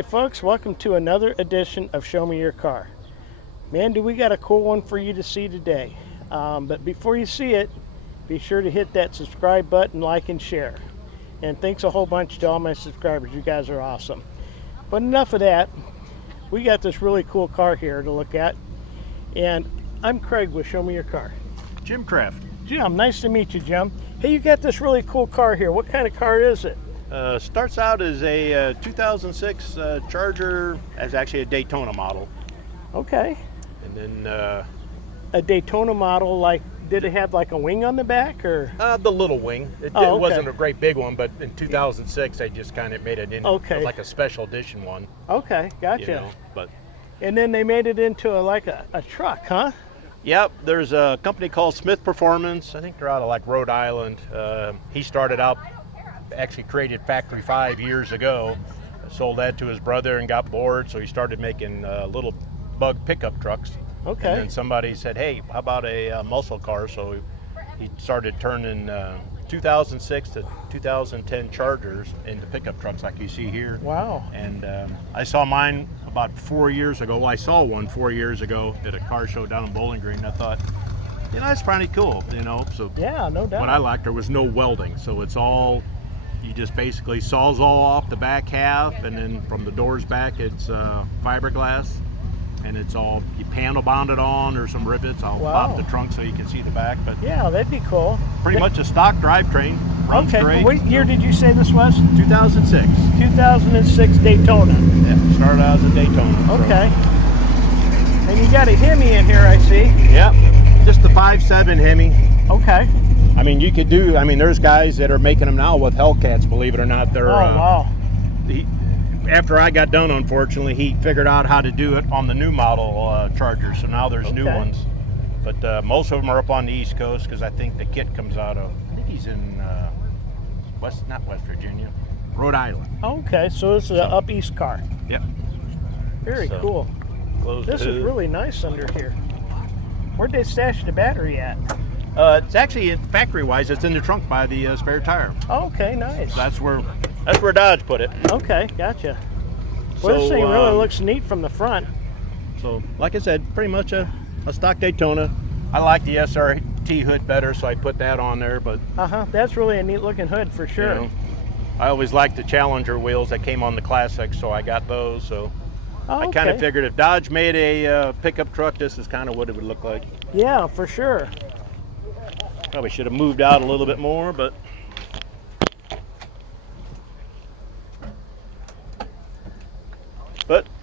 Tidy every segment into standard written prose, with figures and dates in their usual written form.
Hi folks, welcome to another edition of Show Me Your Car. Man, do we got a cool one for you to see today. But before you see it, be sure to hit that subscribe button, like and share. And thanks a whole bunch to all my subscribers. You guys are awesome. But enough of that. We got this really cool car here to look at. And I'm Craig with Show Me Your Car. Jim Kraft. Jim, nice to meet you, Jim. Hey, you got this really cool car here. What kind of car is it? Starts out as a 2006 Charger, as actually a Daytona model. Okay. And then A Daytona model, like, did it have like a wing on the back, or? the little wing. It wasn't a great big one, but in 2006 they just kind of made it into like a special edition one. Okay, gotcha. You know, but and then they made it into a truck, huh? Yep, there's a company called Smyth Performance. I think they're out of like Rhode Island. He started out, actually created Factory 5 years ago, sold that to his brother and got bored, so he started making little bug pickup trucks. Okay. And then somebody said, hey, how about a muscle car? So he started turning 2006 to 2010 Chargers into pickup trucks like you see here. Wow. And I saw mine about 4 years ago. Well, I saw one 4 years ago at a car show down in Bowling Green. I thought, you know, that's pretty cool, you know. So yeah, no doubt. What I liked, there was no welding, so it's all, you just basically sawzall off the back half, and then from the doors back it's fiberglass, and it's all, you panel bond it on, or some rivets. I'll pop the trunk so you can see the back, but yeah, that'd be cool. Pretty much a stock drivetrain. Runs great. What year did you say this was? 2006. 2006 Daytona. Yeah, started out as a Daytona. Okay. And you got a Hemi in here, I see. Yep, just the 5.7 Hemi. Okay. I mean, you could do, I mean, there's guys that are making them now with Hellcats, believe it or not. They're, wow. After I got done, unfortunately, he figured out how to do it on the new model Charger, so now there's new ones. But most of them are up on the East Coast, because I think the kit comes out of, I think he's in not West Virginia, Rhode Island. Okay, so this is an up east car. Yep. Very cool. This is really nice under here. Where'd they stash the battery at? It's actually, factory-wise, it's in the trunk by the spare tire. Okay, nice. So that's where Dodge put it. Okay, gotcha. Well, this thing really looks neat from the front. So, like I said, pretty much a stock Daytona. I like the SRT hood better, so I put that on there. But that's really a neat looking hood for sure. You know, I always liked the Challenger wheels that came on the Classic, so I got those. So I kind of figured if Dodge made a pickup truck, this is kind of what it would look like. Yeah, for sure. Probably should have moved out a little bit more, but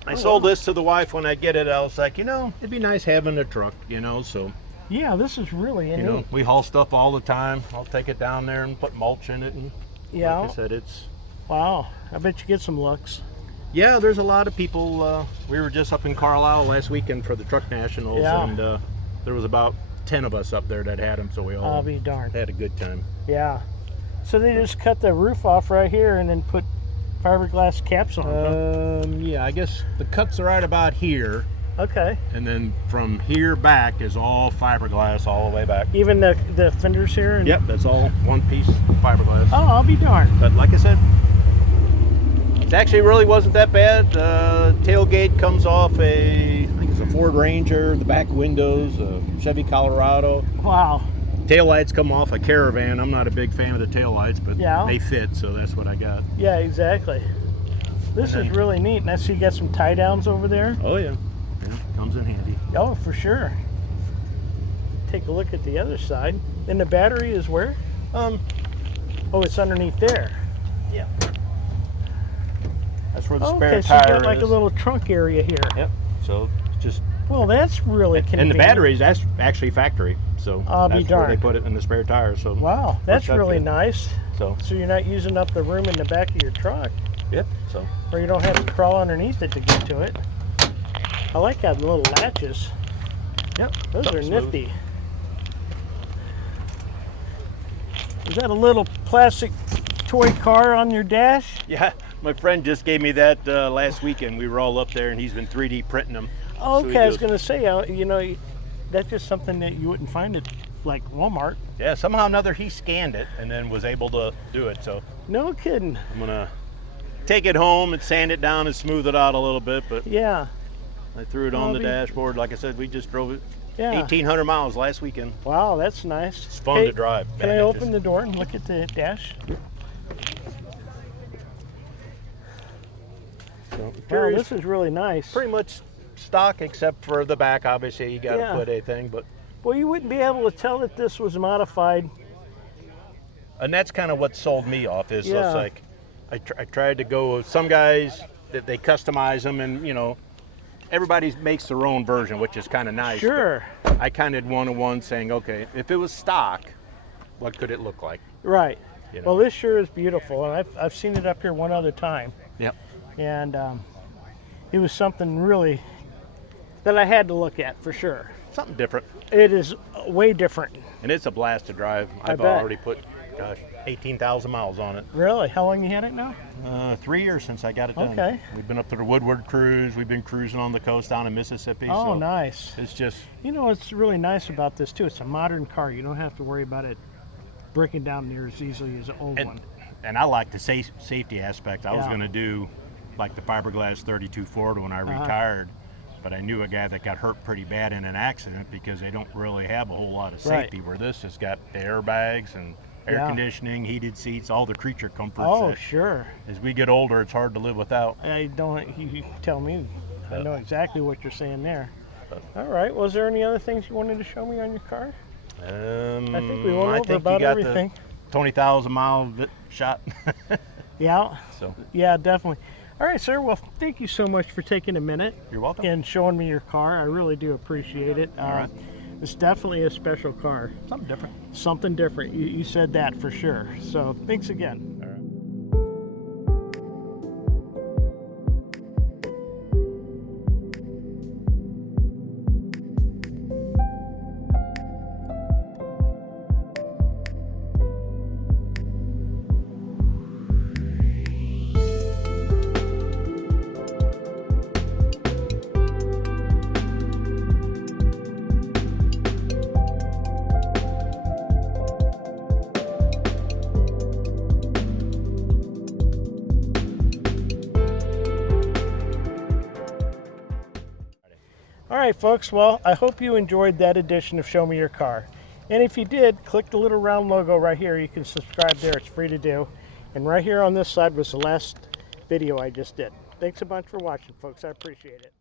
I sold this to the wife when I get it. I was like, you know, it'd be nice having a truck, you know, so. Yeah, this is really neat. You know, we haul stuff all the time. I'll take it down there and put mulch in it, and like I said, it's. Wow, I bet you get some looks. Yeah, there's a lot of people. We were just up in Carlisle last weekend for the Truck Nationals, and there was about 10 of us up there that had them, so we all be darned. had a good time. Yeah. So they just cut the roof off right here and then put fiberglass caps on. Yeah, I guess the cuts are right about here. Okay. And then from here back is all fiberglass all the way back. Even the fenders here? Yep, that's all one piece fiberglass. Oh, I'll be darned. But like I said, it actually really wasn't that bad. Tailgate comes off I think it's a Ford Ranger, the back windows, a Chevy Colorado. Wow. Taillights come off a Caravan. I'm not a big fan of the taillights, but they fit, so that's what I got. Yeah, exactly. This is really neat. And I see you got some tie downs over there. Oh yeah, comes in handy. Oh, for sure. Take a look at the other side. And the battery is where? Oh, it's underneath there. Yeah. That's where the spare tire is. Okay, so you got like a little trunk area here. Yep. So just. Well, that's really convenient. And the batteries, that's actually factory. So that's where they put it in the spare tire. So wow, that's really nice. So you're not using up the room in the back of your truck. Yep. So. Or you don't have to crawl underneath it to get to it. I like that little latches. Yep. Those are nifty. Is that a little plastic toy car on your dash? Yeah, my friend just gave me that last weekend. We were all up there, and he's been 3D printing them. Oh, okay, I was going to say, you know, that's just something that you wouldn't find at like Walmart. Yeah, somehow or another he scanned it and then was able to do it. So no kidding. I'm gonna take it home and sand it down and smooth it out a little bit, but Yeah. I threw it on the dashboard. Like I said, we just drove it Yeah. 1,800 miles last weekend. Wow, that's nice. It's fun to drive. Can man. I open the door and look at the dash? So, Wow, this is really nice. pretty much stock except for the back. Obviously, you got to Yeah. put a thing, but Well, you wouldn't be able to tell that this was modified. and that's kind of what sold me off. Is Yeah. it's like I tried to go with some guys that they customize them, and you know, everybody makes their own version, which is kind of nice. Sure. but I kind of wanted one saying, okay, if it was stock, what could it look like? Right. You know? Well, this sure is beautiful, and I've seen it up here one other time, Yep. and it was something really that I had to look at for sure. Something different, It is way different. and it's a blast to drive. I've bet. already put, gosh, 18,000 miles on it. Really? How long you had it now? 3 years since I got it done. Okay. We've been up to the Woodward cruise. We've been cruising on the coast down in Mississippi. Oh, so nice. It's just, You know what's really nice about this too? It's a modern car. You don't have to worry about it breaking down near as easily as an old one. and I like the safety aspect. I was Yeah. going to do like the fiberglass 32 Ford when I retired, but I knew a guy that got hurt pretty bad in an accident because they don't really have a whole lot of Right. safety, where this has got the airbags and air Yeah. conditioning, heated seats, all the creature comforts. Oh, that sure. as we get older, it's hard to live without. I don't. You tell me. I know exactly what you're saying there. All right. Was there any other things you wanted to show me on your car? I think we went over about everything. 20,000 mile shot. Yeah. So Yeah, definitely. All right, sir. Well, thank you so much for taking a minute you're welcome. and showing me your car. I really do appreciate it. right. It's definitely a special car. Something different. Something different. You said that for sure. So thanks again. All right. All right, folks. Well, I hope you enjoyed that edition of Show Me Your Car. And if you did, click the little round logo right here. You can subscribe there. It's free to do. And right here on this side was the last video I just did. Thanks a bunch for watching, folks. I appreciate it.